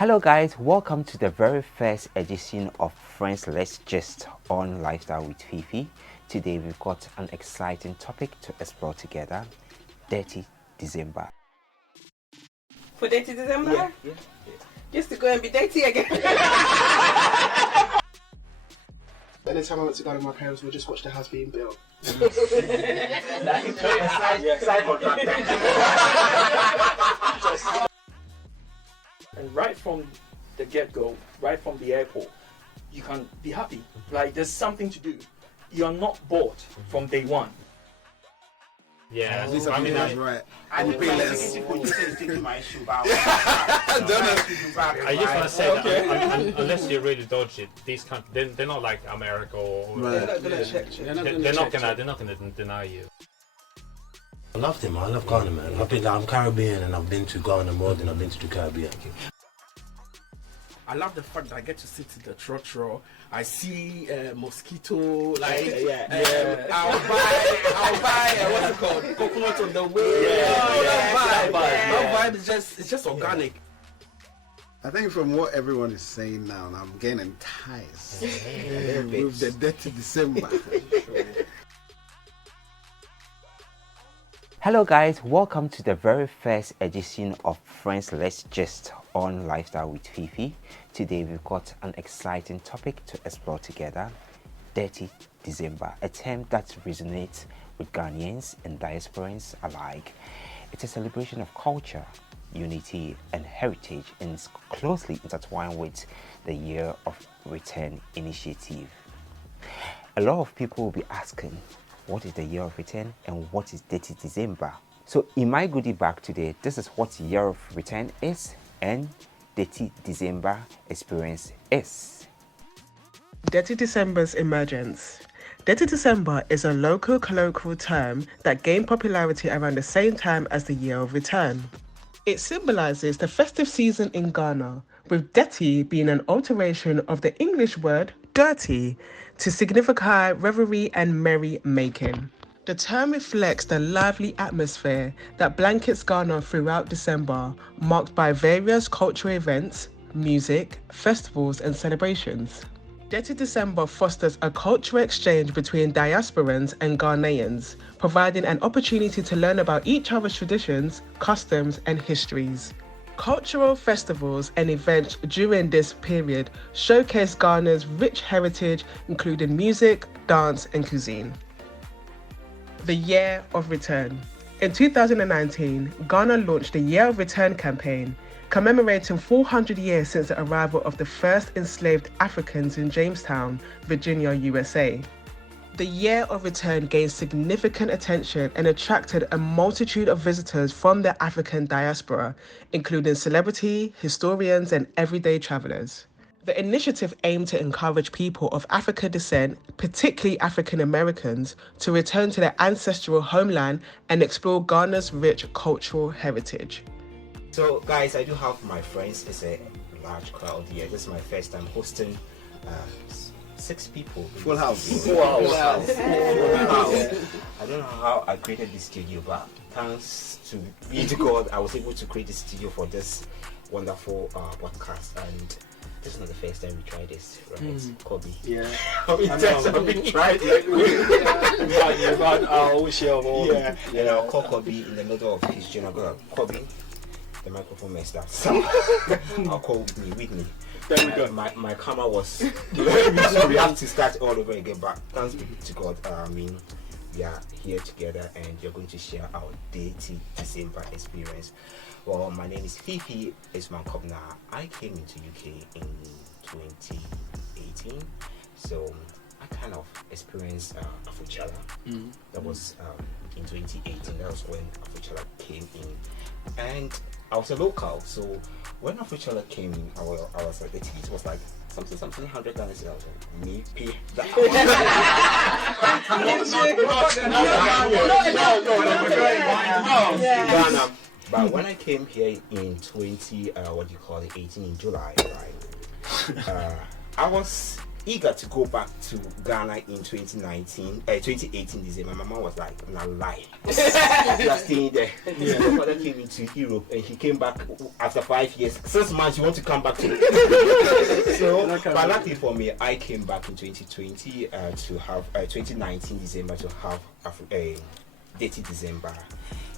Hello guys, welcome to the very first edition of Friends Let's Gist on Lifestyle with Fiifi. Today we've got an exciting topic to explore together, Detty December. For Detty December? Yeah. Just to go and be Detty again. Anytime I went to Ghana, my parents would just watch the house being built. And right from the get-go, right from the airport, you can be happy. Like there's something to do. You're not bored from day one. Yeah, At least I mean that's right. I will would pay like less. to take my shoe back. I just want to say that unless you're really dodgy, these countries they're not like America or Right. They're not gonna check. they're not gonna deny you. I love them. I love Ghana, man. I'm Caribbean and I've been to Ghana more than I've been to the Caribbean. I love the fact that I get to sit in the trotro. I see mosquito, like I'll buy what's it called, coconut on the way. That vibe is just organic. I think from what everyone is saying now, I'm getting enticed with the Detty December. Hello guys, welcome to the very first edition of Friends Let's Gist on Lifestyle with Fiifi. Today we've got an exciting topic to explore together, Detty December, a term that resonates with Ghanaians and diasporans alike. It's a celebration of culture, unity and heritage, and is closely intertwined with the Year of Return initiative. A lot of people will be asking, what is the Year of Return and what is Detty December? So in my goodie bag today, this is what Year of Return is and Detty December experience is. Detty December's emergence. Detty December is a local colloquial term that gained popularity around the same time as the Year of Return. It symbolizes the festive season in Ghana, with Detty being an alteration of the English word dirty to signify revelry and merry making. The term reflects the lively atmosphere that blankets Ghana throughout December, marked by various cultural events, music, festivals and celebrations. Detty December fosters a cultural exchange between diasporans and Ghanaians, providing an opportunity to learn about each other's traditions, customs and histories. Cultural festivals and events during this period showcase Ghana's rich heritage, including music, dance and cuisine. The Year of Return. In 2019, Ghana launched the Year of Return campaign, commemorating 400 years since the arrival of the first enslaved Africans in Jamestown, Virginia, USA. The Year of Return gained significant attention and attracted a multitude of visitors from the African diaspora, including celebrity, historians, and everyday travelers. The initiative aimed to encourage people of African descent, particularly African Americans, to return to their ancestral homeland and explore Ghana's rich cultural heritage. So guys, I do have my friends. It's a large crowd here. This is my first time hosting 6 people. Full house. Full house. I don't know how I created this studio, but thanks to be to God, I was able to create this studio for this wonderful podcast. And this is not the first time we tried this, right? Kobe. Yeah. How many times have we tried? We've had our own share of all. Yeah. And I'll call Kobe in the middle of his journey. Kobe, the microphone messed up. So I'll call Whitney. There we go. My camera was. So we have to start all over again. But thanks be to God. We are here together, and you're going to share our Detty December experience. Well, my name is Fiifi. It's my Kobna. I came into UK in 2018, so I kind of experienced Afuchala. That was in 2018. That was when Afuchala came in, and I was a local. So when Afuchala came in, I was like, the ticket was like something 100 Ghana cedis. I was like, me pay that. Ghana. But when I came here in 18 in July, right? I was eager to go back to Ghana in 2018 December. My mama was like, "Nah, lie. You are staying there." My father came into Europe and he came back after 5 years. 6 months, you want to come back to So, but luckily for me, I came back in 2020 to have 2019 December to have a Detty December.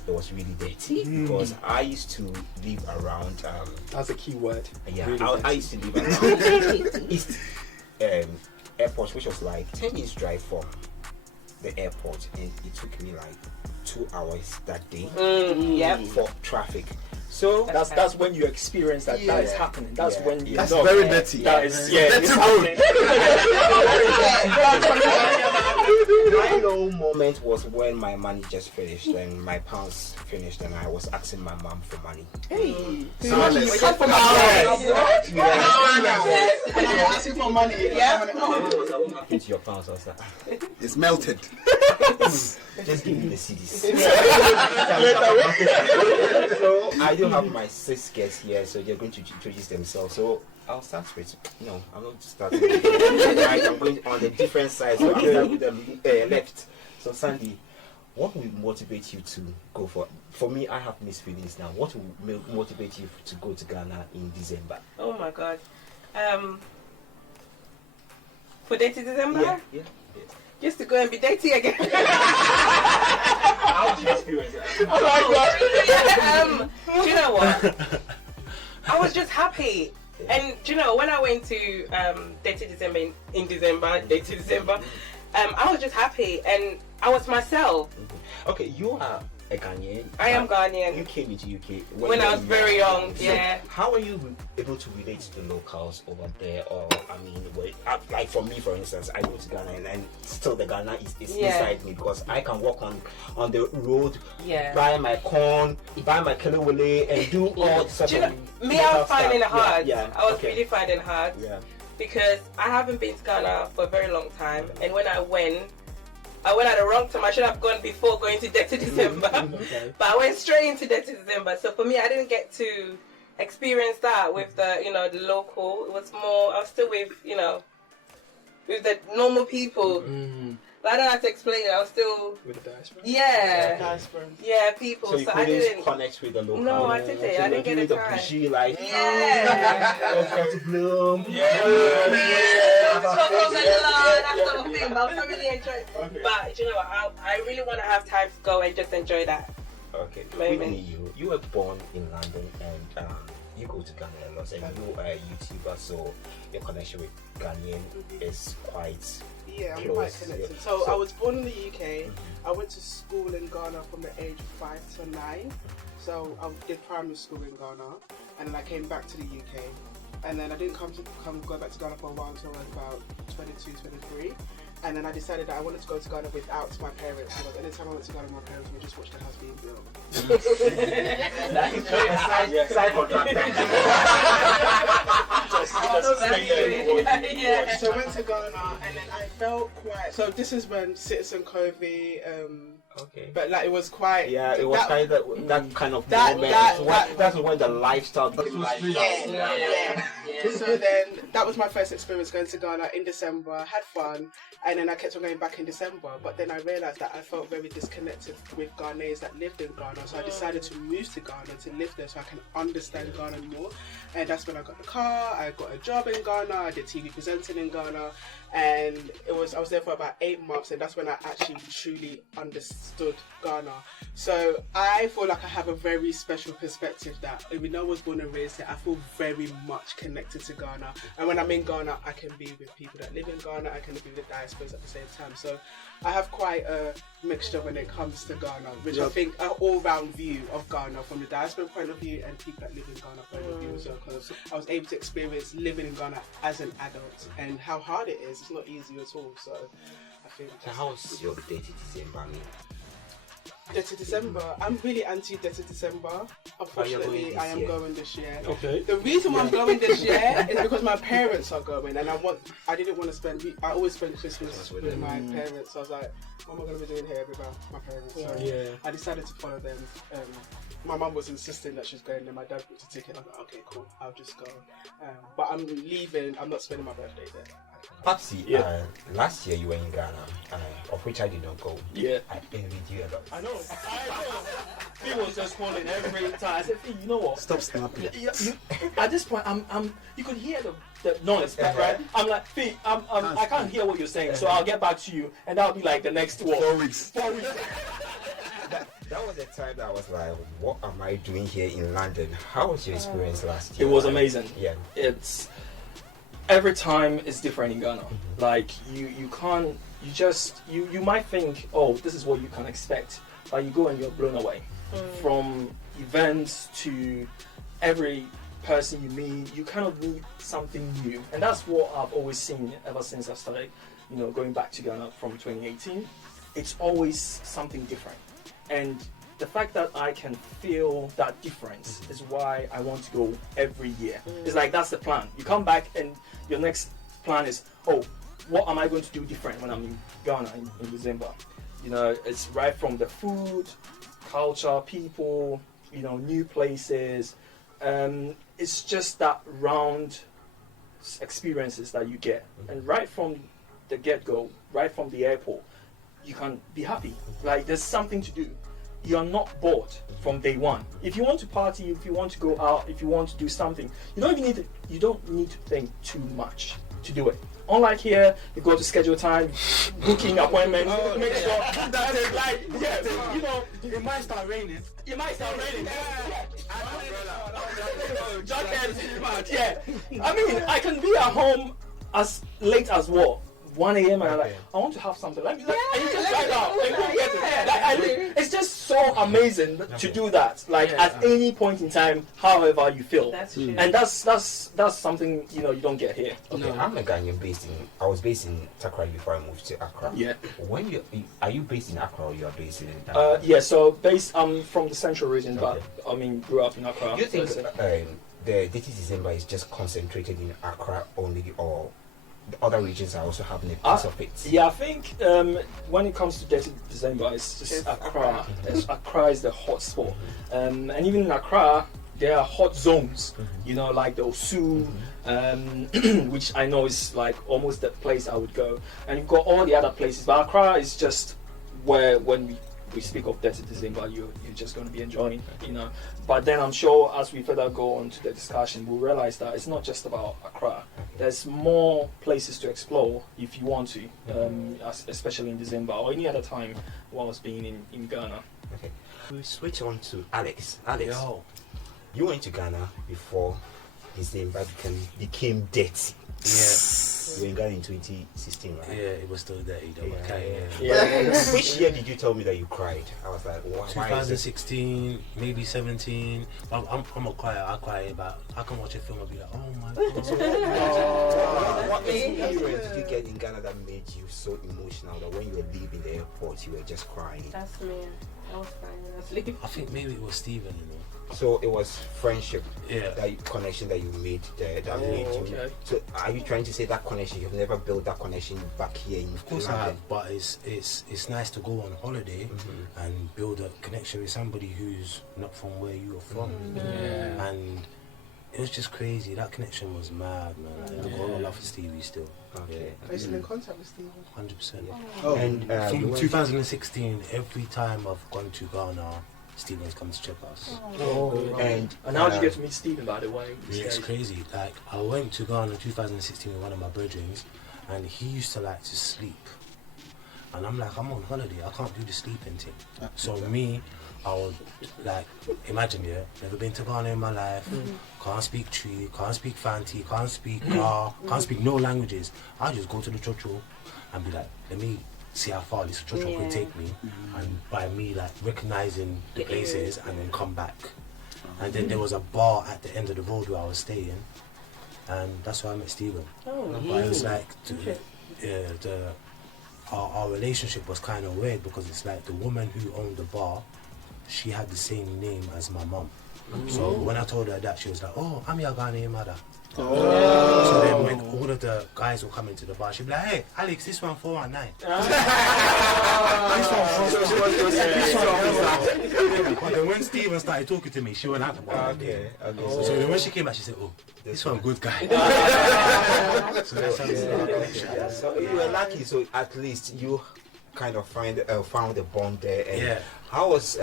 It was really dirty because I used to live around. That's a key word. Yeah, really I used to live around East Airport, which was like 10 minutes drive from the airport, and it took me like 2 hours that day for traffic. So that's when you experience that that is happening. That's when you That's know very dirty. that is Dirty it's road. happening. my low moment was when my money just finished and my pounds finished, and I was asking my mom for money. Asking for money. Into your pounds, I was like, It's melted. just give me the CDs. So I don't have my 6 guests here, so they're going to introduce themselves. So I'll start with I'm not starting with right, I'm going on the different side. So I'll start with the left. So Sandy, what will motivate you to go for me? I have mixed feelings now. What will motivate you to go to Ghana in December? Oh my God. For Detty December? Yeah. Just to go and be Detty again. How did you experience it? Oh my God. Do you know what? I was just happy. And do you know, when I went to Detty December in December, Detty December, I was just happy and I was myself. Okay, you are a Ghanaian. I am Ghanaian. You came into UK When I was very young, So yeah. how are you able to relate to the locals over there? Or I mean, like for me, for instance, I go to Ghana and still the Ghana is inside me because I can walk on the road, buy my corn, buy my kelewele, and do all sorts of. Me, I was finding it hard. Yeah. I was really finding it hard. Yeah. Because I haven't been to Ghana for a very long time, and when I went at the wrong time. I should have gone before going to Detty December, but I went straight into Detty December. So for me, I didn't get to experience that with the the local. It was more. I was still with with the normal people. I don't have to explain it. I was still With the diasporans? Yeah. Diasporans. Yeah, people. So you I couldn't didn't connect with the local. No, I didn't. I didn't get the the time. pushy, like Yeah. bloom. But I really enjoyed. But you know what? I really want to have time to go and just enjoy that. Okay. Moment. Whitney, you were born in London and you go to Ghana a lot, and you are a YouTuber, so your connection with Ghanaian is quite. Yeah, I'm close. quite connected. So I was born in the UK. I went to school in Ghana from the age of 5 to 9. So I did primary school in Ghana, and then I came back to the UK. And then I didn't go back to Ghana for a while until I was about 22, 23. And then I decided that I wanted to go to Ghana without my parents, because anytime I went to Ghana, my parents would just watch the house being built. Side contract. So I went to Ghana, and then I felt quite. So this is when Citizen Covey. Okay. But like it was quite. Yeah, it was kind of that kind of that- moment. that- That's when the lifestyle. So then that was my first experience going to Ghana in December. Had fun, and then I kept on going back in December. But then I realised that I felt very disconnected with Ghanaians that lived in Ghana. So I decided to move to Ghana to live there so I can understand Ghana more. And that's when I got the car. I got a job in Ghana. I did TV presenting in Ghana, and I was there for about 8 months. And that's when I actually truly understood Ghana. So I feel like I have a very special perspective that even though I was born and raised here, I feel very much connected to Ghana. And when I'm in Ghana, I can be with people that live in Ghana. I can be with diasporans at the same time. So I have quite a mixture when it comes to Ghana, which I think an all-round view of Ghana from the diaspora point of view and people that live in Ghana point of view as well, because I was able to experience living in Ghana as an adult and how hard it is. It's not easy at all. So I think. So how's your Detty December? Detty December. I'm really anti Detty December. Unfortunately, I am going this year. Okay. The reason why I'm going this year is because my parents are going, and I didn't want to spend. I always spend Christmas with my parents. So I was like, what am I going to be doing here without my parents? So I decided to follow them my mum was insisting that she's going, and my dad booked a ticket. I'm like, okay, cool, I'll just go. But I'm leaving. I'm not spending my birthday there. Papsi, last year you were in Ghana, of which I did not go. Yeah. I envied you a lot. I know. He was just calling every time. I said, Fee, you know what? Stop snapping. At this point, you could hear the noise, right? I'm like, Fee, I can't hear what you're saying, so I'll get back to you, and that'll be like the next 4 weeks. 4 weeks. That was the time that I was like, what am I doing here in London? How was your experience last year? It was amazing. Yeah. It's every time is different in Ghana. Like you can't, you might think, oh, this is what you can expect, but you go and you're blown away. From events to every person you meet, you kind of meet something new, and that's what I've always seen ever since I started, going back to Ghana from 2018. It's always something different, and the fact that I can feel that difference is why I want to go every year. It's like that's the plan. You come back and your next plan is, oh, what am I going to do different when I'm in Ghana in December? It's right from the food, culture, people, new places. It's just that round experiences that you get, and right from the get-go, right from the airport, you can be happy. Like there's something to do. You're not bored from day one. If you want to party, if you want to go out, if you want to do something, you don't need to think too much to do it. Unlike here, you go to schedule time, booking appointments, make sure that it's like, it might start raining. It might start raining. I mean, I can be at home as late as what? 1 a.m. and I'm like, I want to have something. And you just drive out and go get it. It's just so amazing to do that. Like at any point in time, however you feel. That's true. And that's something you don't get here. Okay, I'm a Ghanaian I was based in Takrady before I moved to Accra. Yeah. Are you based in Accra or you are based in? Yeah. So I'm from the central region, but grew up in Accra. Do you think the Detty December is just concentrated in Accra only, or the other regions are also having a piece of it? Yeah, I think when it comes to Detty December, it's just Accra. Accra is the hot spot, and even in Accra, there are hot zones. Like the Osu, which I know is like almost the place I would go, and you've got all the other places. But Accra is just where when we speak of Detty December, you're just going to be enjoying, But then I'm sure as we further go on to the discussion, we'll realize that it's not just about Accra. There's more places to explore if you want to, especially in December or any other time whilst being in Ghana. Okay. We switch on to Alex. Alex, you went to Ghana before December became dirty. Yeah. You were in Ghana in 2016, right? Yeah, it was still dirty though. Which year did you tell me that you cried? I was like, why 2016, maybe 17. I'm a crier. I cry about. I can watch a film and be like, oh my god. What experience did you get in Ghana that made you so emotional that when you were leaving the airport, you were just crying? That's me. I was crying when I was leaving. I think maybe it was Steven, So it was friendship, that connection that you made there that made you. Okay. So are you trying to say that connection, you've never built that connection back here in Of course I have, but it's nice to go on holiday and build a connection with somebody who's not from where you are from. And it was just crazy. That connection was mad, man. Like, I've got a lot of love for Stevie still. Okay. Are you still in contact with Stephen? 100%. Oh. And From 2016, every time I've gone to Ghana, Stephen's come to check us. And how did you get to meet Stephen, by the way? It's crazy. Like, I went to Ghana in 2016 with one of my brethren, and he used to like to sleep. And I'm like, I'm on holiday, I can't do the sleeping thing. So me, I would like, imagine, never been to Ghana in my life, can't speak Tree, can't speak Fanti, can't speak Gar, can't speak no languages. I just go to the chocho and be like, let me see how far this chocho could take me, and by me like recognizing the places and then come back. And then there was a bar at the end of the road where I was staying, and that's where I met Stephen. But it was like our relationship was kind of weird because it's like the woman who owned the bar, she had the same name as my mum. So when I told her that, she was like, oh, I'm your Ghanaian mother. So then when all of the guys were coming to the bar, she'd be like, hey, Alex, this one 419. But then when Steven started talking to me, she went out the bar. Okay. So then when she came back, she said, "Oh, this one good guy." So that's how So you were lucky. So at least you kind of found a bond there. And how was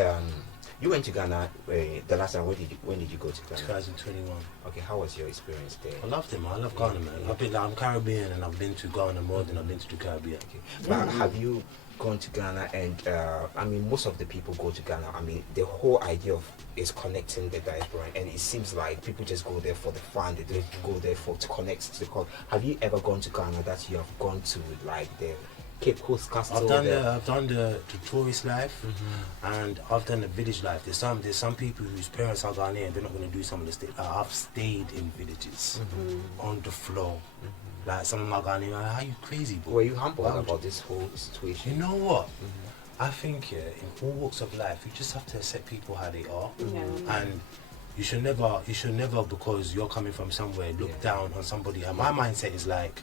you went to Ghana the last time? When did you go to Ghana? 2021. Okay, how was your experience there? I loved it, man. I love Ghana, man. I'm Caribbean and I've been to Ghana more than I've been to the Caribbean. Okay. But have you gone to Ghana? And I mean, most of the people go to Ghana. I mean, the whole idea of is connecting the diaspora, and it seems like people just go there for the fun. They don't go there to connect to the culture. Have you ever gone to Ghana that you have gone to like the Cape Coast Castle? I've done the tourist life, and I've done the village life. There's some people whose parents are Ghanaian. They're not going to do some of the stuff. I've stayed in villages on the floor. Like some of my Ghanaian, like, how you crazy, bro? Were you humble about this whole situation? You know what? I think in all walks of life, you just have to accept people how they are, and you should never, because you're coming from somewhere, look down on somebody. And my mindset is like,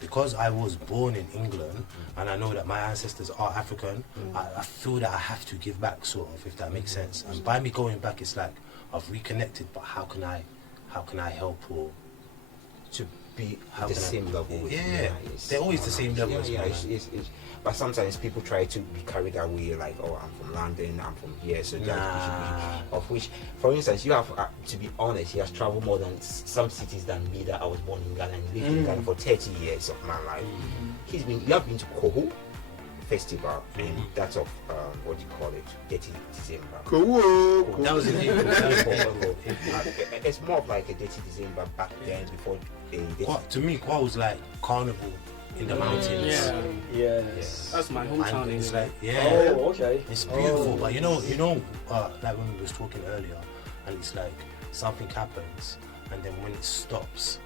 because I was born in England and I know that my ancestors are African, I feel that I have to give back, sort of, if that makes sense. And by me going back, it's like I've reconnected, but how can I help or to be at the same level with they're always the same level as well. But sometimes people try to be carried away, like, oh, I'm from London, I'm from here, so that of which, for instance, you have to be honest, he has traveled more than some cities than me. That I was born in Ghana and lived in Ghana for 30 years of my life. You have been to Koho festival, and that's of what do you call it, Detty December. Koho. That was in April. It's more of like a Detty December back then, before to me, Kwa was like carnival in the mountains. Yes. That's my hometown. And it's like, Oh, okay. it's beautiful. But you know, like when we was talking earlier, and it's like something happens, and then when it stops,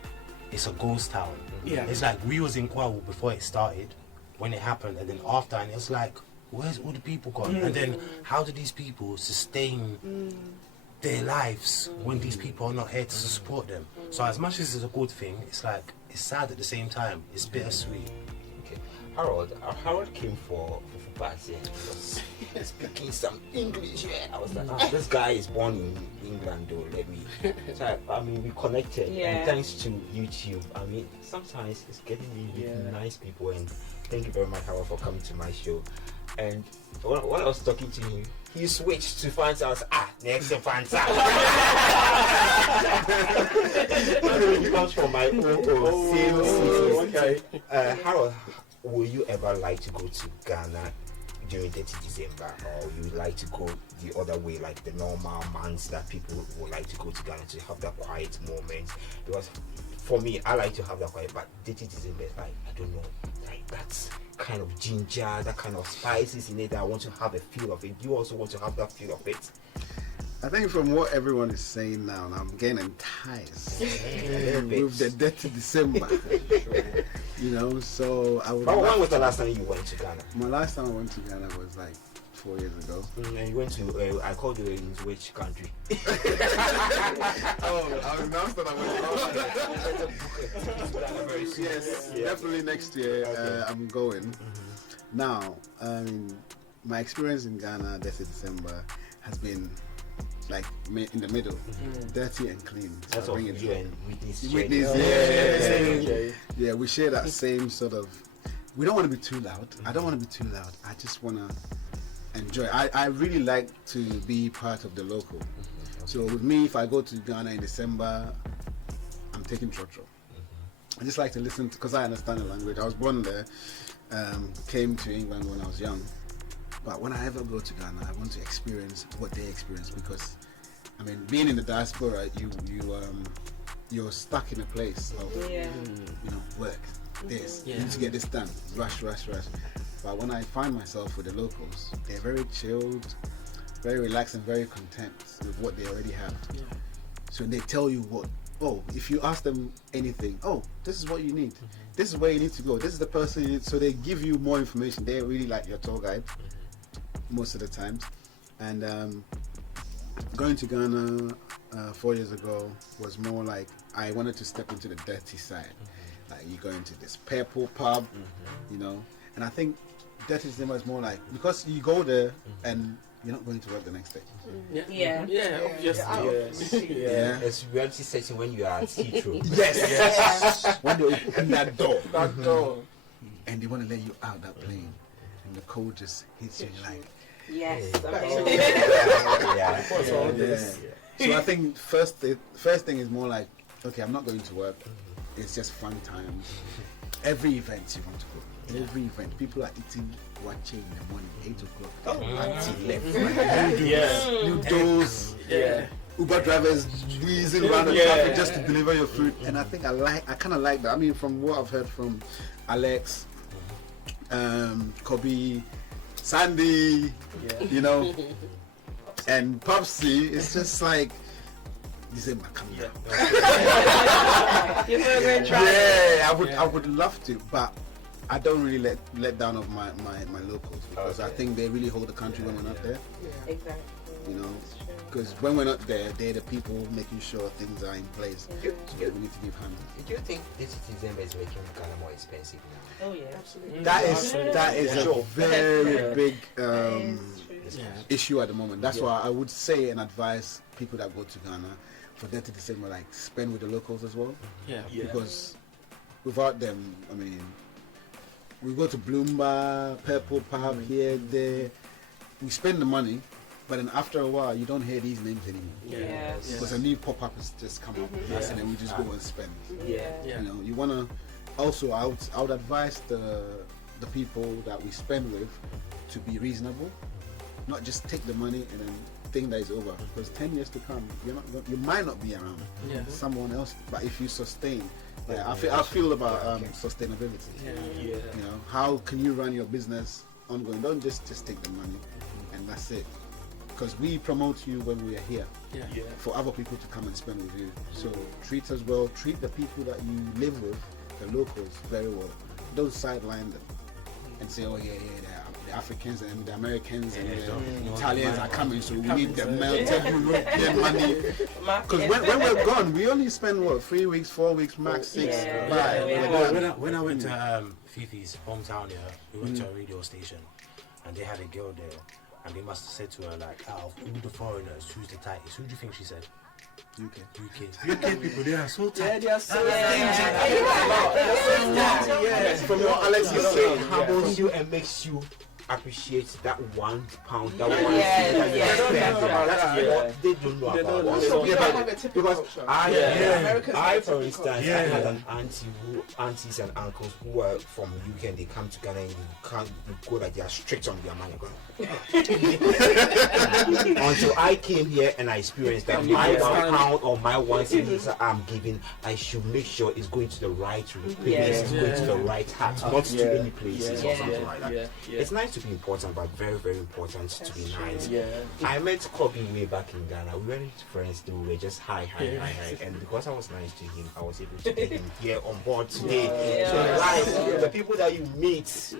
it's a ghost town. Yeah. It's like we was in Kwawu before it started, when it happened, and then after, and it's like, where's all the people gone? And then how do these people sustain their lives when these people are not here to support them? So as much as it's a good thing, it's like, it's sad at the same time. It's bittersweet. Okay, Harold came for party and he was speaking some English. I was like, this guy is born in England, though. Let me. So I mean, we connected, and thanks to YouTube. I mean, sometimes it's getting me with nice people. And thank you very much, Harold, for coming to my show. And when I was talking to him, he switched to Fanta. I was next to Fanta. He comes from my same city. Okay. Harold, will you ever like to go to Ghana during Detty December, or you like to go the other way, like the normal months that people would like to go to Ghana to have that quiet moment? Because for me, I like to have that quiet, but Detty December is like, I don't know, like that's kind of ginger, that kind of spices in it. I want to have a feel of it. You also want to have that feel of it? I think from what everyone is saying now, I'm getting enticed with the Detty December. You know, so I would. But when was the last time you went to Ghana? My last time I went to Ghana was like 4 years ago. And you went to, I called you in which country? Oh, I announced that I was going. Yes, definitely next year I'm going. Now, my experience in Ghana, Detty December, has been like in the middle, dirty and clean. So That's what you and Witness, yeah, we share that same sort of. We don't want to be too loud. I don't want to be too loud. I just want to enjoy. I really like to be part of the local. So with me, if I go to Ghana in December, I'm taking trotro. I just like to listen because I understand the language. I was born there, came to England when I was young. But when I ever go to Ghana, I want to experience what they experience, because, I mean, being in the diaspora, you're stuck in a place of, work, this, you need to get this done, rush. But when I find myself with the locals, they're very chilled, very relaxed and very content with what they already have. So they tell you if you ask them anything, this is what you need, this is where you need to go, this is the person you need. So they give you more information. They're really like your tour guide most of the times. And going to Ghana 4 years ago was more like I wanted to step into the dirty side. Like you go into this purple pub, you know, and I think Detty December is more like, because you go there and you're not going to work the next day. Yeah. Obviously. Yeah. It's reality setting when you are see-through. Yes. When they open that door. That door. And they want to let you out that plane. And the cold just hits you like... Yes. Yeah. So I think first thing is more like, okay, I'm not going to work. It's just fun times. Every event you want to go. Every event. People are eating wache in the morning, 8 o'clock. Auntie left. Noodles. Uber drivers wheezing around the traffic just to deliver your food. And I think I kind of like that. I mean, from what I've heard from Alex, Kobe, Sandy, you know, and Popsy, it's just like December coming out. I would love to, but I don't really let down of my locals, because I think they really hold the country when we're not there. Exactly. You know, because when we're not there, they're the people making sure things are in place. So we need to give hand. Do you think this December is making Ghana more expensive now? Oh yeah, absolutely. That is a very big issue at the moment. That's why I would say and advise people that go to Ghana for Detty December, like, spend with the locals as well. Because without them, I mean, we go to Bloomba, Purple Pub, here, there. We spend the money, but then after a while, you don't hear these names anymore. Because a new pop-up has just come up, and then we just go and spend. You know, you want to... Also, I would advise the people that we spend with to be reasonable, not just take the money and then think that it's over. Because 10 years to come, you might not be around. Someone else, but if you sustain, I feel about sustainability. You know, how can you run your business ongoing? Don't just take the money and that's it. Because we promote you when we are here for other people to come and spend with you. So treat us well, treat the people that you live with, the locals, very well. Don't sideline them and say, oh yeah, the Africans and the Americans and the Italians are coming, so we need them melted, their money. Because when we're gone, we only spend what, 3 weeks, 4 weeks, max 6. When I went to Fiifi's hometown, we went to a radio station and they had a girl there, and they must have said to her, like, out of all the foreigners, who's the tightest? Who do you think she said? UK people, they are so tight. They are so From what Alex is saying, humbles you and makes you appreciate that £1, that one that you spend. That's what they don't know about us. Because I, for instance, I had an aunties and uncles who were from UK and they come to Ghana and you can't go like they are strict on their money. Until I came here and I experienced that my £1 or my £1 that I'm giving, I should make sure it's going to the right place, it's going to the right heart, not to any places or something like that. It's nice to be important, but very, very important to be nice. I met Kobe way back in Ghana. We weren't friends, we were just hi. And because I was nice to him, I was able to get him here on board today. So like the people that you meet,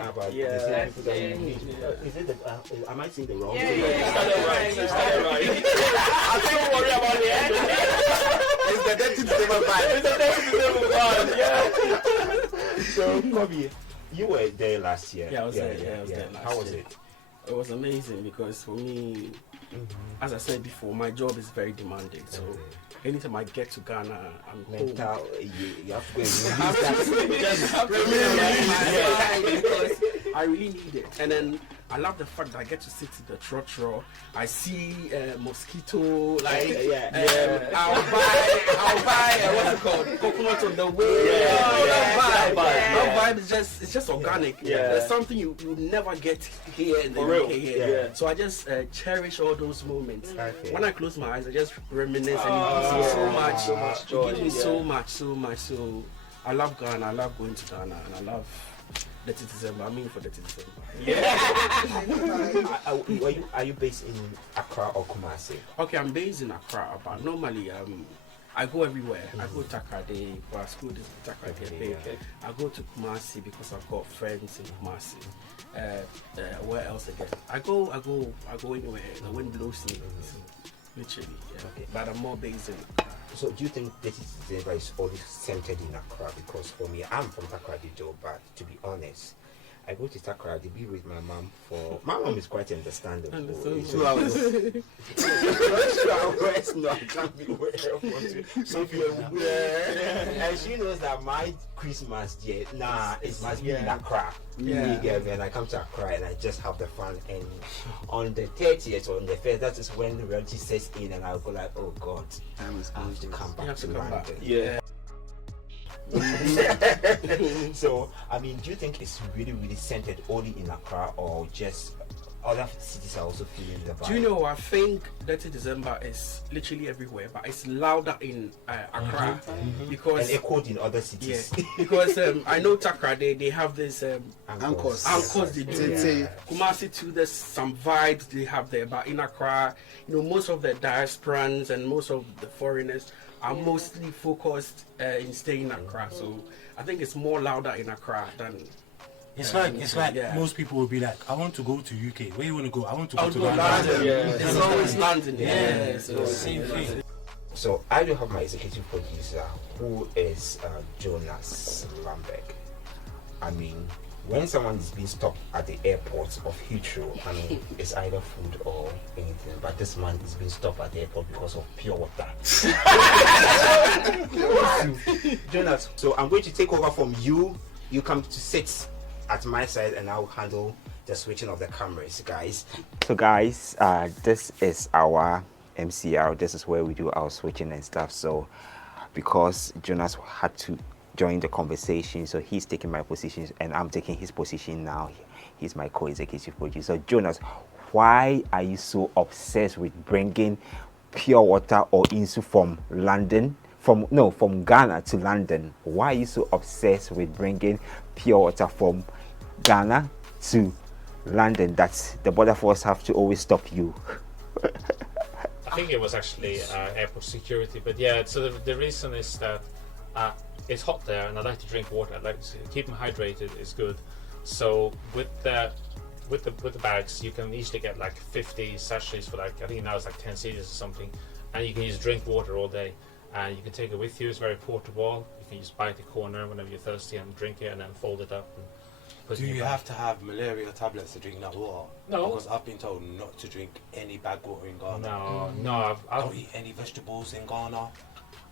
about the same people that you meet. Is it am I saying the wrong thing? You started right. I think we worry about it. It's the Detty December vibe. So Kobe, you were there last year. I was there last year. How was it? It was amazing because for me, as I said before, my job is very demanding. So anytime I get to Ghana, I'm home. You have to Because I really need it. And then I love the fact that I get to sit in the church row. I see mosquito, like I'll buy what's it called, coconut on the way. That vibe is just organic. There's something you never get here in the UK here. So I just cherish all those moments. When I close my eyes, I just reminisce and it gives me so much joy. It gives me so much. So I love Ghana. I love going to Ghana, and I love Detty December. I mean for Detty December. Are you based in Accra or Kumasi? Okay, I'm based in Accra, but normally I go everywhere. I go to Takrade, but school is Takrade. I go to Kumasi because I've got friends in Kumasi. Where else again? I go anywhere. The wind blows me. Literally, but I'm more based in Accra. So do you think Detty December is always centered in Accra? Because for me, I'm from Takrade, but to be honest, I go to Takra to be with my mom for. My mom is quite understandable. Understandable. 2 hours. 2 hours. No, I can't be aware for so and she knows that my Christmas, it must be in Accra. And I come to Accra and I just have the fun. And on the 30th or on the 1st, that is when the reality sets in, and I'll go like, oh God, I have to come back to London. Yeah. So, I mean, do you think it's really, really centered only in Accra, or just other cities are also feeling the vibe? Do you know, I think Detty December is literally everywhere, but it's louder in Accra because and echoed in other cities. Yeah, because I know Takra, they have this Anchors. they do. Kumasi too, there's some vibes they have there, but in Accra, most of the diasporans and most of the foreigners are mostly focused in staying in Accra. So I think it's more louder in Accra than. It's like most people will be like, I want to go to UK. Where you want to go? I want to go to London. It's always London. So same thing. So I do have my executive producer, who is Jonas Lambeck. I mean, when someone is being stopped at the airport of Heathrow, I mean, it's either food or anything. But this man is being stopped at the airport because of pure water. Jonas, so I'm going to take over from you. You come to sit at my side, and I'll handle the switching of the cameras, guys. So, guys, this is our MCR. This is where we do our switching and stuff. So, because Jonas had to join the conversation, so he's taking my position and I'm taking his position now. He's my co-executive producer. So Jonas, why are you so obsessed with bringing pure water or insu from London, from Ghana to London? Why are you so obsessed with bringing pure water from Ghana to London that the border force have to always stop you? I think it was actually airport security, but yeah. So the reason is that it's hot there, and I like to drink water. I like to keep them hydrated. Is good. So with the bags, you can easily get like 50 sachets for like, I think now it's like 10 cedis or something, and you can just drink water all day, and you can take it with you. It's very portable. You can just bite the corner whenever you're thirsty and drink it, and then fold it up. And put Do it in you your have to have malaria tablets to drink that water? No. Because I've been told not to drink any bag water in Ghana. No. I don't eat any vegetables in Ghana.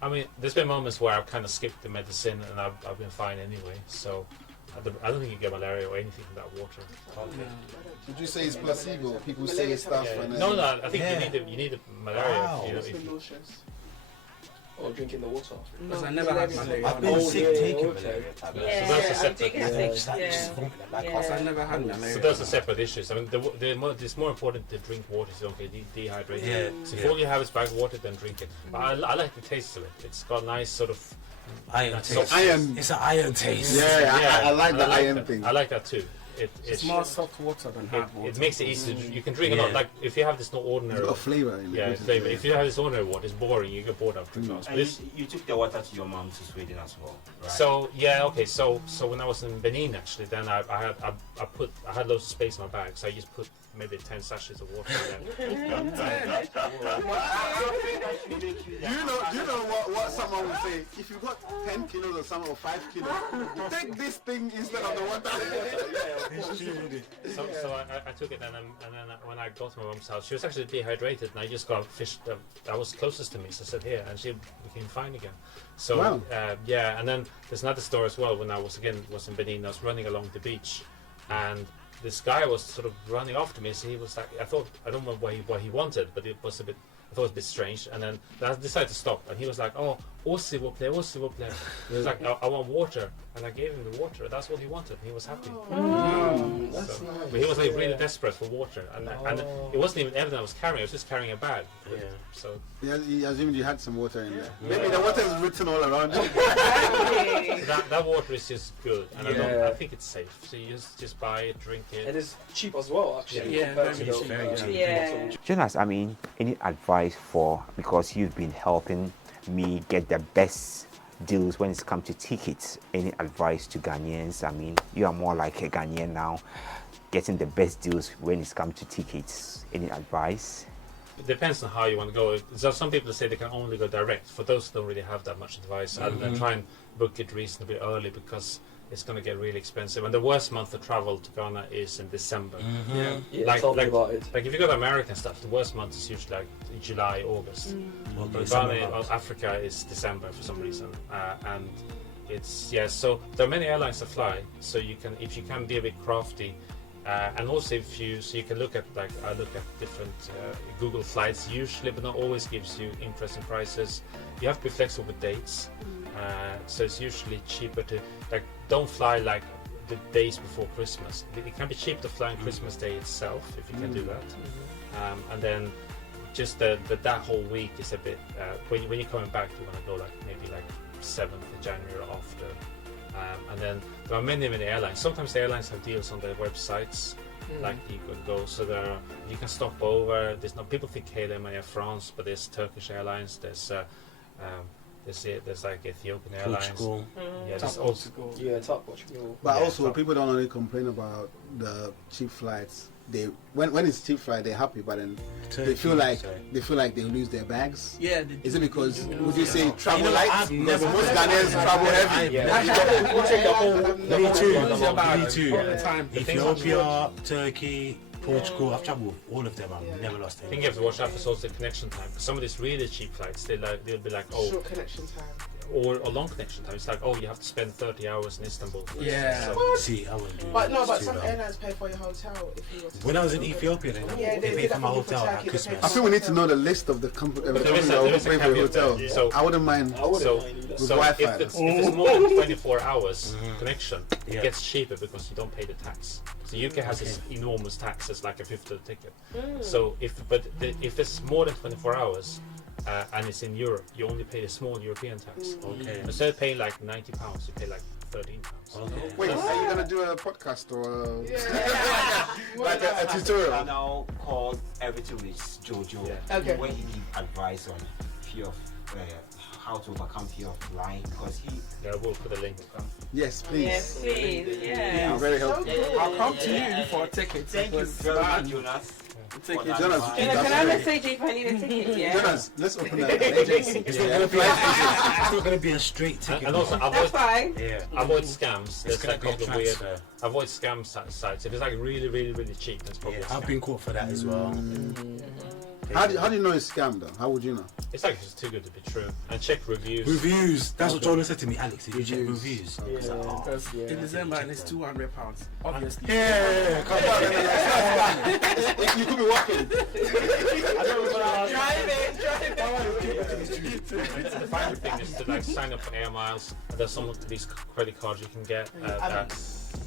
I mean, there's been moments where I've kind of skipped the medicine, and I've been fine anyway. So I don't think you get malaria or anything from that water. Okay. Would you say it's placebo? People say stuff. Yeah. And No, I think you need the malaria. Wow. If you, Or drinking the water. Because I never had malaria. I've been sick taking malaria tablets. Yeah, So that's a I'm separate taking thing. Just like just vomit them back Because off. I never had malaria. So those are separate issues. I mean, it's more important to drink water, so don't get dehydrated. Yeah. So if all you have is bag water, then drink it. But I like the taste of it. It's got a nice sort of Iron So taste. iron. It's an iron taste. Yeah, I like the iron that. thing. I like that too. It's more soft water than hard water. It makes it easy. You can drink a lot. Yeah. Like if you have this ordinary. It's got a flavor in it. Yeah, flavor. If you have this ordinary water, it's boring. You get bored after a glass. But And this, you took the water to your mom to Sweden as well, right? So yeah, okay. So when I was in Benin, actually, then I had loads of space in my bag, so I just put maybe 10 sachets of water in there. Do you know what someone would say? If you got 10 kilos or something, or 5 kilos, take this thing instead of the water. So I took it, and then when I got to my mom's house, she was actually dehydrated, and I just got fish that was closest to me, so I said here, and she became fine again. So Wow. yeah, and then there's another story as well. When I was in Benin, I was running along the beach, and this guy was sort of running after me. So he was like, I don't know what he wanted, but it was a bit. I thought it was a bit strange, and then I decided to stop. And he was like, "Oh, s'il vous plaît, s'il vous plaît." He was like, I want water," and I gave him the water. That's what he wanted. And he was happy. That's So, nice. but he was like really desperate for water, and it wasn't even evident I was carrying. I was just carrying a bag. Yeah. So Yeah, he assumed you had some water in there. Maybe the water is written all around you. that water is just good, and Yeah. I think it's safe. So you just buy it, drink it. And it's cheap as well, actually. Yeah, compared to very the- cheap. Very cheap. Yeah. Jonas, I mean, any advice because you've been helping me get the best deals when it's come to tickets? Any advice to Ghanaians? I mean, you are more like a Ghanaian now, getting the best deals when it's come to tickets. Any advice? It depends on how you want to go. So some people say they can only go direct. For those who don't really have that much advice, and try and book it reasonably early, because it's going to get really expensive. And the worst month to travel to Ghana is in December. Yeah, tell me about it. Like if you go to American stuff, the worst month is usually like July, August. But Ghana, Africa is December for some reason, and it's so there are many airlines that fly. So you can, if you can be a bit crafty, and also if you can look at, like I look at different Google flights usually, but not always gives you interesting prices. You have to be flexible with dates, so it's usually cheaper to don't fly like the days before Christmas. It can be cheap to fly on Christmas Day itself if you can do that, and then just that whole week is a bit when you're coming back, you want to go like maybe like 7th of January after. And then there are many airlines. Sometimes the airlines have deals on their websites, like you could go. So you can stop over. There's no people think KLM Air France, but there's Turkish Airlines. There's like Ethiopian Airlines. Portugal. Yeah, there's Portugal. Yeah, top Portugal. But also, people don't only complain about the cheap flights. They when it's cheap flight, they're happy, but then they feel like they lose their bags. Yeah. Is it because would you say travel light? Because most Ghanaians travel heavy. Me too. Ethiopia, Turkey, Portugal. I've travelled with all of them. I've never lost I any. think you have to watch out for also the connection time. Because some of these really cheap flights, they'll be like, Short connection time. or a long connection time. It's like, you have to spend 30 hours in Istanbul. Yeah. See, I wouldn't do But that. no, It's but too some long. airlines pay for your hotel if you were to When I was in Ethiopia, they paid for my hotel at Christmas. I think we need to know the list of the company But there is that a will pay for your caveat hotel. there. So- I wouldn't mind. So Wi-Fi. if it's more than 24 hours connection, it gets cheaper because you don't pay the tax. So UK has this enormous tax, it's like a fifth of the ticket. So if it's more than 24 hours and it's in Europe, you only pay the small European tax. Okay. Instead of paying like £90, you pay like £13. Okay. Wait, are you gonna do a podcast or like a tutorial? Channel called Everything with Jojo, Okay. where he gives advice on fear of how to overcome fear of flying, because he We'll put a link. Yes, please. Yes, please. Yeah. You're very helpful. I'll come to you for a ticket. thank you very much, Jonas. Ticket. Jonas, Can I message you if I need a ticket? Yeah. Jonas, let's open an agency. It's not gonna be a straight ticket. And also That's fine. avoid scams. There's gonna like a be a couple of weird. transfer. Avoid scam sites. If it's like really cheap, that's probably a I've scam. been caught for that as well. How do you know it's scam though? How would you know? It's like it's too good to be true. And check reviews. Reviews. That's what Jordan said to me.Alex, did you check Reviews. reviews? Because in December and it's £200, obviously. Yeah, come on. You could be walking. The final thing is to like sign up for air miles. And there's some of these credit cards you can get. And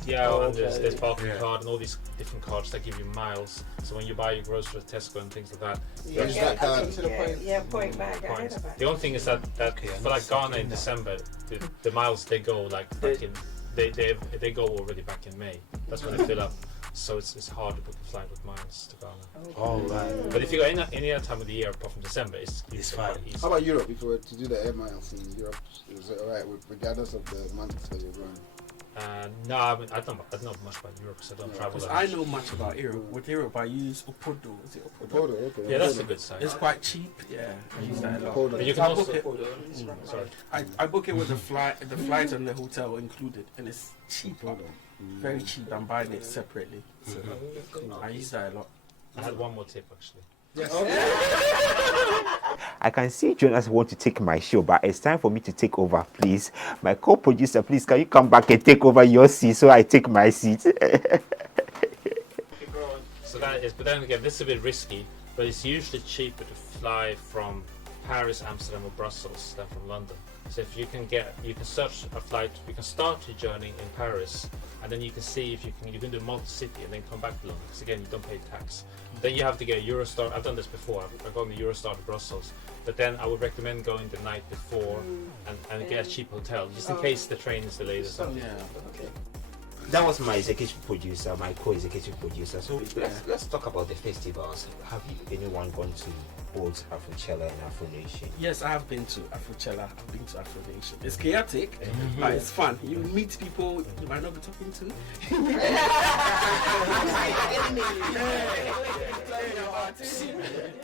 there's parking card and all these different cards that give you miles. So when you buy your groceries at Tesco and things like that, Use that card. Point back. I heard points. about The only thing is that for like Ghana in December, the miles they go like back in they go already back in May. That's when they fill up. So it's hard to book a flight with miles to Ghana. Oh, right. But if you go any other time of the year apart from December, it's fine. quite easy. How about Europe? If you were to do the air miles in Europe, is it alright regardless of the month that you're going? No, I don't know much about Europe, so I don't travel. Because that I much. know much about Europe. With Europe, I use Opodo. Is it Opodo? Porto, okay. Yeah, that's a good site. It's quite cheap. Yeah, I use that a lot. Porto. But you can I also book it. sorry. I book it with the flight and the hotel included, and it's cheaper. Very cheap. I'm buying it separately. So I use that a lot. I had one more tip actually. Yes. I can see Jonas want to take my show, but it's time for me to take over, please. My co-producer, please, can you come back and take over your seat so I take my seat? So that is, but then again, this is a bit risky, but it's usually cheaper to fly from Paris, Amsterdam, or Brussels than from London. So if you can search a flight, you can start your journey in Paris, and then you can see if you can do multi-city and then come back to London, because again, you don't pay tax. Then you have to get a Eurostar. I've done this before. I've gone the Eurostar to Brussels, but then I would recommend going the night before and get a cheap hotel, just in case the train is delayed or something. That was my executive producer, my co-executive producer. So let's talk about the festivals. Have you anyone gone to both Afrochella and Afro Nation? Yes, I have been to Afrochella. I've been to Afro Nation. It's chaotic, but it's fun. You meet people you might not be talking to.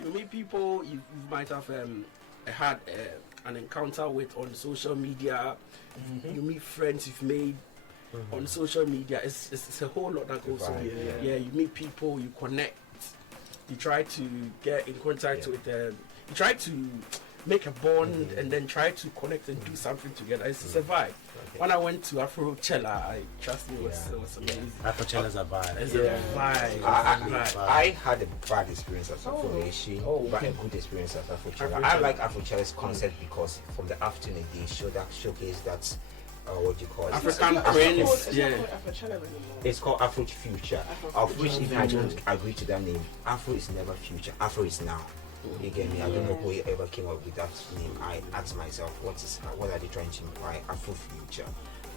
You meet people you might have had an encounter with on social media. You meet friends you've made on social media. It's a whole lot that goes on. Yeah, you meet people, you connect, you try to get in contact with them, you try to make a bond and then try to connect and do something together. It's a vibe. When I went to Afrochella, trust me, it was amazing. Afrochella's a vibe. It's a vibe. I had a bad experience at Afro-Nation, but a good experience at Afrochella. I like Afrochella's concept because from the afternoon they showcase that what do you call it? African Prince. It's called Afro Future. Of which even I don't agree to that name. Afro is never future. Afro is now. You get me? I don't know who ever came up with that name. I asked myself, what are they trying to imply? Afro future.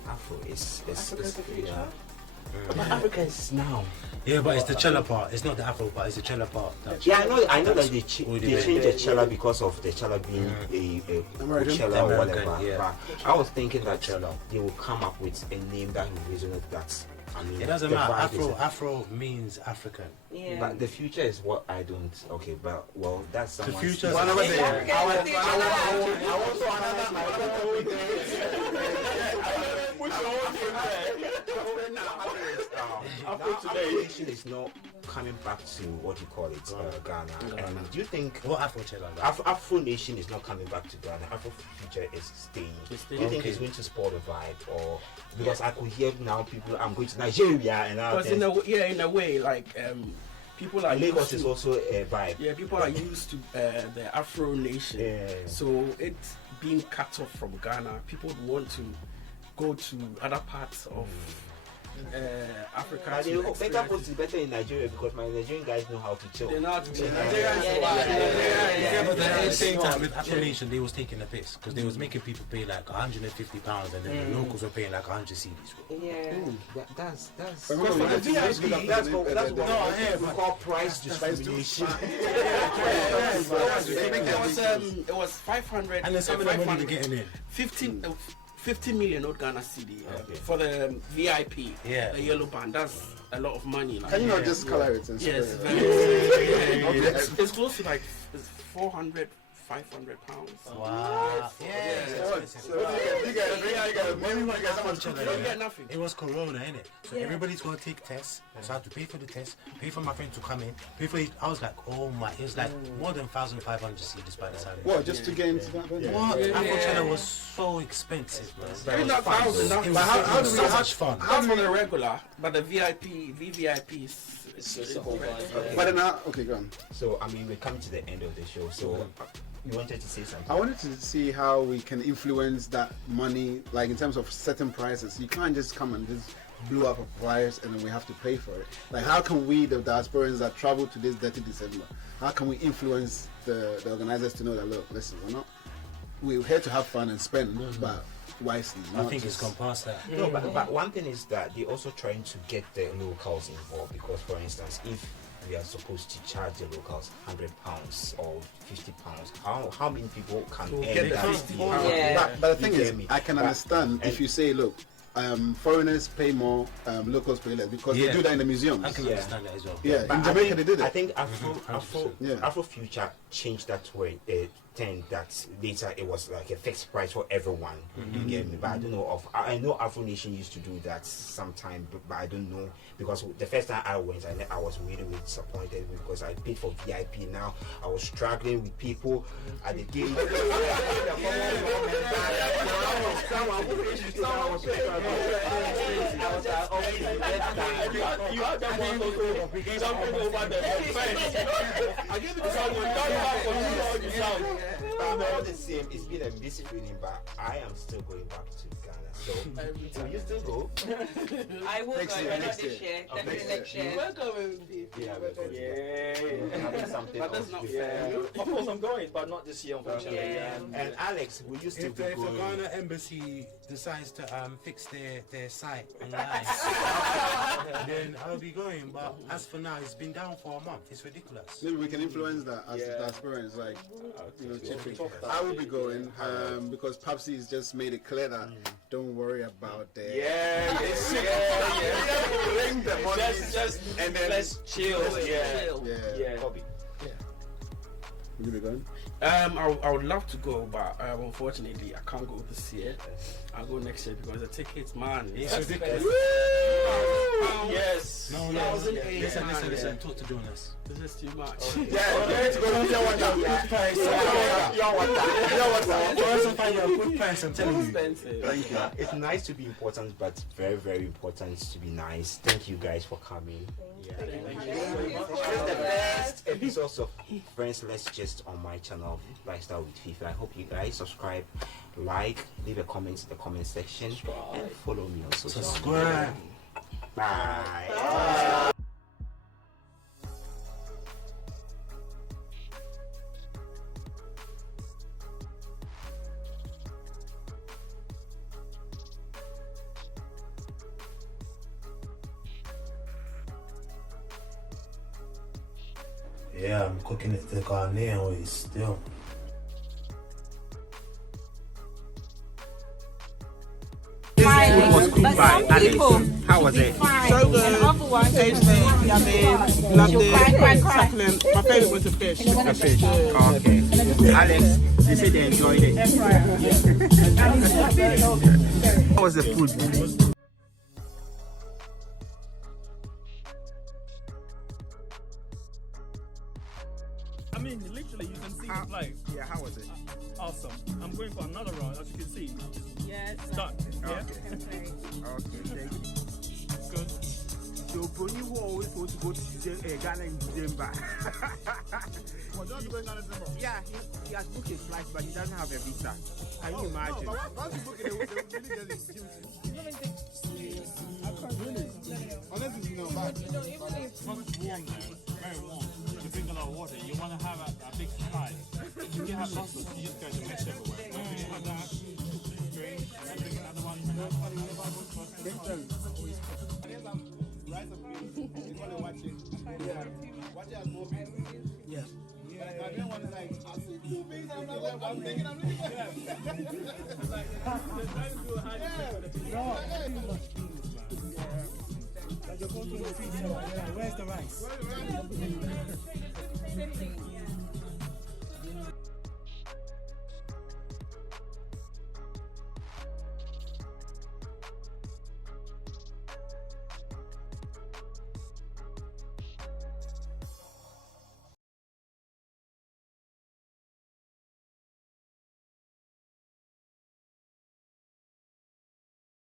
Afro is but Africa is now. Yeah, but it's the cella part. It's not the Afro part. It's the cella part. I know that they changed the cella because of the cella being a cella or whatever. But I was thinking that they will come up with a name that will resonate that. I mean, it doesn't matter. Afro means African. Yeah. But the future is what I don't. Okay, but well, that's the future. Afro-nation is not coming back to what you call it, Ghana. And do you think what Afro-Chella? Afro-nation is not coming back to Ghana? Afro-future is staying. Do you think it's going to spoil the vibe, or because I could hear now people, I'm going to Nigeria and all. Because in a way, like people are Lagos is also a vibe. Yeah, people are used to the Afro-nation. Yeah. So it's being cut off from Ghana. People want to go to other parts of Africa. Better put it better in Nigeria because my Nigerian guys know how to chill. They know how to chill. But at the same time, with Afro-nation, they was taking the piss because they was making people pay like £150 and then the locals were paying like 100 CDs. That's what we call price discrimination. It was 500 and then some of the money they're getting in 50 million old Ghana CD for the VIP, the yellow band. That's a lot of money. Like. Can you not just color it? And yes, it's close to like 400, 500 pounds. Wow. You don't get nothing. It was Corona, innit? So everybody's gonna take tests. So I had to pay for the test, pay for my friend to come in, pay for it. I was like, oh my, it was like more than 1,500 CDs by the time. What, just to get into that? What? Afro-Chella was so expensive, man. Not thousands. How do we have such fun? Not for the regular, but the VVIP is a whole vibe. But then, okay, go on. So, I mean, we're coming to the end of the show. So, you wanted to say something? I wanted to see how we can influence that money, like in terms of certain prices. You can't just come and just blow up a price and then we have to pay for it. Like, how can we, the diasporans that travel to this Detty December, how can we influence the organizers to know that, look, listen, we're here to have fun and spend, but wisely. I think it's gone past that. No, but one thing is that they're also trying to get the locals involved because, for instance, if we are supposed to charge the locals £100 or £50, how many people can earn that £50? But the thing is, I can understand if you say, look, foreigners pay more, locals pay less because they do that in the museums. I can understand that as well. Yeah, in Jamaica they did it. I think Afro Future changed that way. That later it was like a fixed price for everyone. You get me? But I don't know I know Afro-nation used to do that sometime, but I don't know because the first time I went, I was really disappointed because I paid for VIP. Now I was struggling with people at the game. You had that one jumping over the fence. I gave it to someone. Don't you sound. All the same, it's been a mixed feeling, but I am still going back to Ghana. So, will you still go? I will go, but not this year. Definitely next year. But that's not fair. Of course, I'm going, but not this year, unfortunately. And Alex, will you still if go? the Ghana embassy decides to fix their site online, then I'll be going. But as for now, it's been down for a month. It's ridiculous. Maybe we can influence that as diasporans, like chipping. I will be going because Papsi has just made it clear that don't worry about that. Bring the money. Just and then let's chill. Bobby. You be going? I would love to go, but unfortunately I can't go this year. I'll go next year because the tickets, man, it's ridiculous. Yes. No. Listen. Talk to Jonas. This is too much. Thank you. It's nice to be important, but very, very important to be nice. Thank you guys for coming. This is the best episodes of Friends Let's Just on my channel, Lifestyle with Fiifi. I hope you guys subscribe, like, leave a comment in the comment section, and follow me on social media. Subscribe. Bye. Yeah, I'm cooking it the Ghanaian way still. Food was cooked by Alex. How was it? So good. Tasty, yummy, loved it. Succulent. My favourite was the fish. The fish. Okay. Alex, they said they enjoyed it. How was the food? I mean, literally, you can see the place. Yeah, how was it? Awesome. I'm going for another round, as you can see. Yes. Done. Yeah? Okay, thank you. It's good. So, Brony who always supposed to go to Ghana in December. Well, don't you go in Ghana in December? Yeah, he has booked his flight, but he doesn't have a visa. Can you imagine? But once you book it, they will really just give it to you. Really? Unless it's bad. Once it's warm there, very warm, you drink a lot of water, you want to have a big flight. You can have muscles, you just go to mix everywhere. When you have that, drink, and then drink another one. Rice and beans. You want to watch it. Yeah. Watch it as more beans. Yeah. I didn't want to like, I see 2 beans, I'm thinking I'm really good. It's like, trying to do a high Where's the rice?